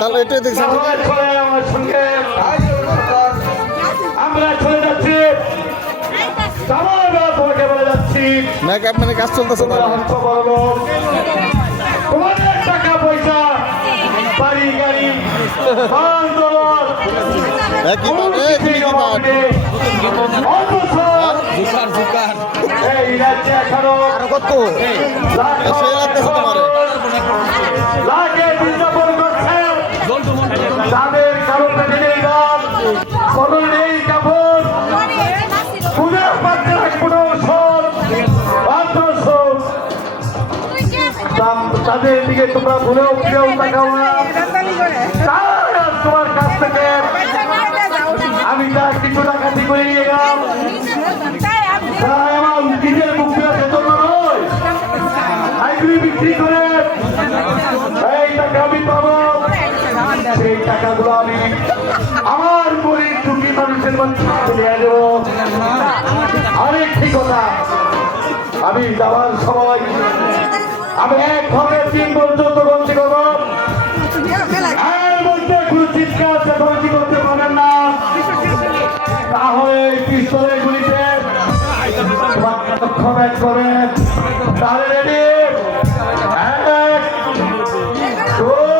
তাহলে এটাই দেখছেন আমরা চলে যাচ্ছি তোমাকে বলে যাচ্ছি না মানে কাজ চলতেছে তোমাদের টাকা পয়সা বাড়ি গাড়ি কত সেই লাগতেছে তোমার তাদের কারো পেটে নেই দাম কোনো নেই কাপড় পুজোর পাত্রে কোনো সব তাদের দিকে তোমরা ভুলেও ফিরেও তাকাও না তোমার কাছ থেকে আমি তা কিছু টাকাতি করে নিয়ে গেলাম আমার নিজের মুক্তি আছে জন্য নয় আইগুলি বিক্রি করে এই টাকা আমি পাবো সেই টাকাগুলো আমি আমার গরিব দুঃখী মানুষের মধ্যে নিয়ে দেবো আরেকটি কথা আমি যাওয়ার সময় আমি এক ধরনের 3 পর্যন্ত বন্দি করবো এর মধ্যে কোনো চিৎকার চেঁচামেচি করতে পারবেন না তাহলে পিস্তলের গুলিতে খরচ করে তাহলে রেডি 1 2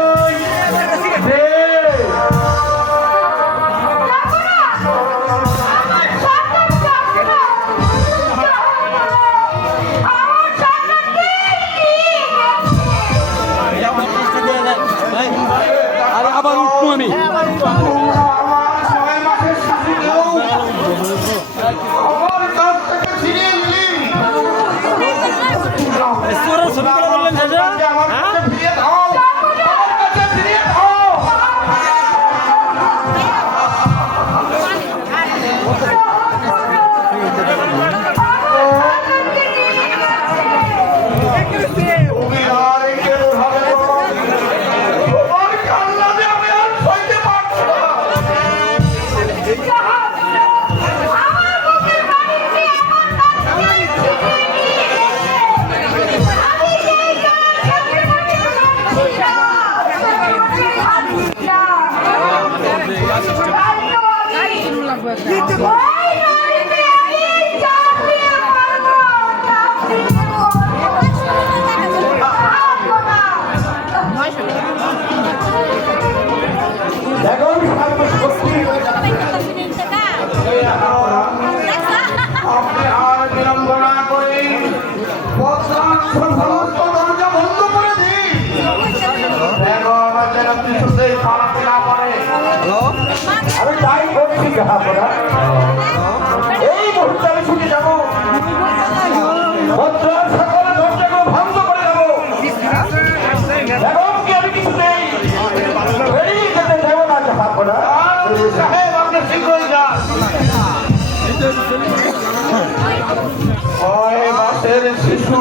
আবার উঠবো আমি আপনি আর বিড়ম্বনা করে সমস্ত দরজা বন্ধ করে দিন আপনি শুধুই পালাতে না পারে আমি তাই বলছি এই মুহূর্তে আমি ছুটে যাবো সকলে দরজাগুলো বন্ধ করে যাবো এবং কি আমি কিছু নেই যেতে দেবো না জাহাপনা সাহেব আপনি শীঘ্রই যান মাসের শিশু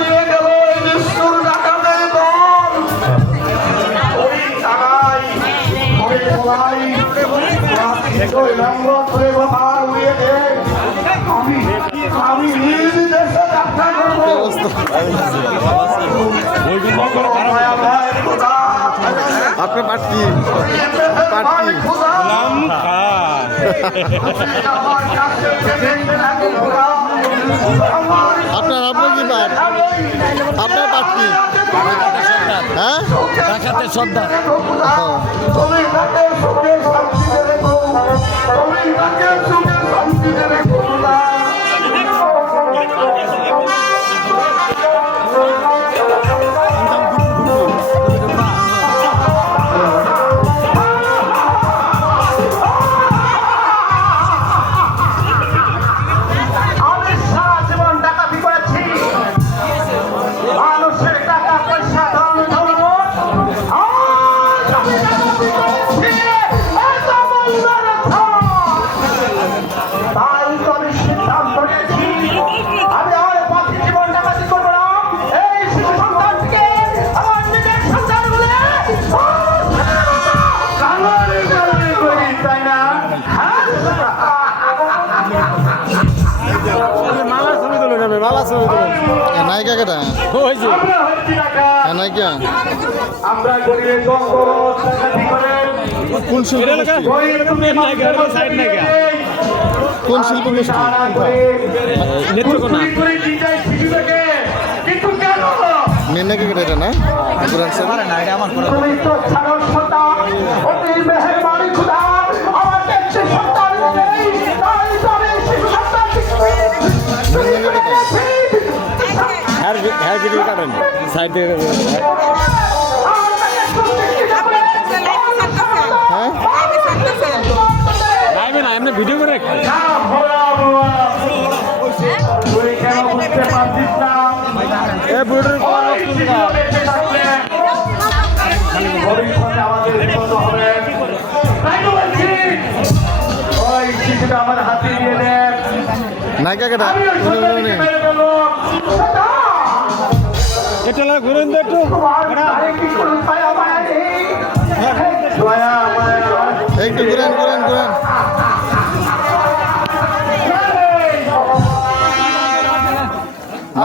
নিয়ে গেল নিষ্ঠুর ডাকাতের দল ওই টাকায় আমি নিজ দেশে যাত্রা করবো আপনার পার্টি আপনার আপনার কি পাঠ আপনার পাঠ কি হ্যাঁ সর্দার মালা ছবি নায়িকা কেটা আমরা হচ্ছি ডাকাত। নায়িকা আমরা গরিবের জঙ্গল ডাকাতি করে কোন শিল্প গোষ্ঠী গরিব তুমি কোন শিল্প গোষ্ঠী চুরি করে দিয়ে যায় শিশুটাকে। কিন্তু কেন মেন নায়িকা কেটা এটা না কোরআন স্যার তুমি তো ছাড়র সন্তান, অতি মেহেরবানি খুদা, আমার কাছে সন্তান নেই, তাই তো আমি শিশু সন্তান চুরি করে দিয়েছি। হ্যাঁ ভিডিও কাটেন সাইডে আমার কাছে সত্যি কি যাবে? হ্যাঁ লাইভে না এমনি ভিডিও করে রাখি না ভোলা বাবা, তুই কেন বুঝতে পারছিস না? এ বুড়োর ওই শিশু বেঁচে থাকলে ভবিষ্যতে আমাদের বিপদ হবে। তাই তো বলছি, ওই শিশুটা আমার হাতে দিয়ে দেন, নায়িকা কেটা আমি ওই সন্তানকে মেরে দেবো। এটা ঘুরেন তো একটু তোমার গায়ে কি কোনো ছায়া মায়া নেই? দয়া মায়া একটু ঘুরেন ঘুরেন ঘুরেন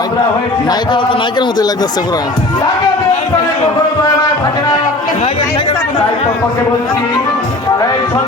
আমরা হয়েছি নায়িকা তো নায়িকার মতোই লাগতেছে পুরো ডাকাতের দলে কখনো দয়া মায়া থাকে না। তাই তোমাকে বলছি, এই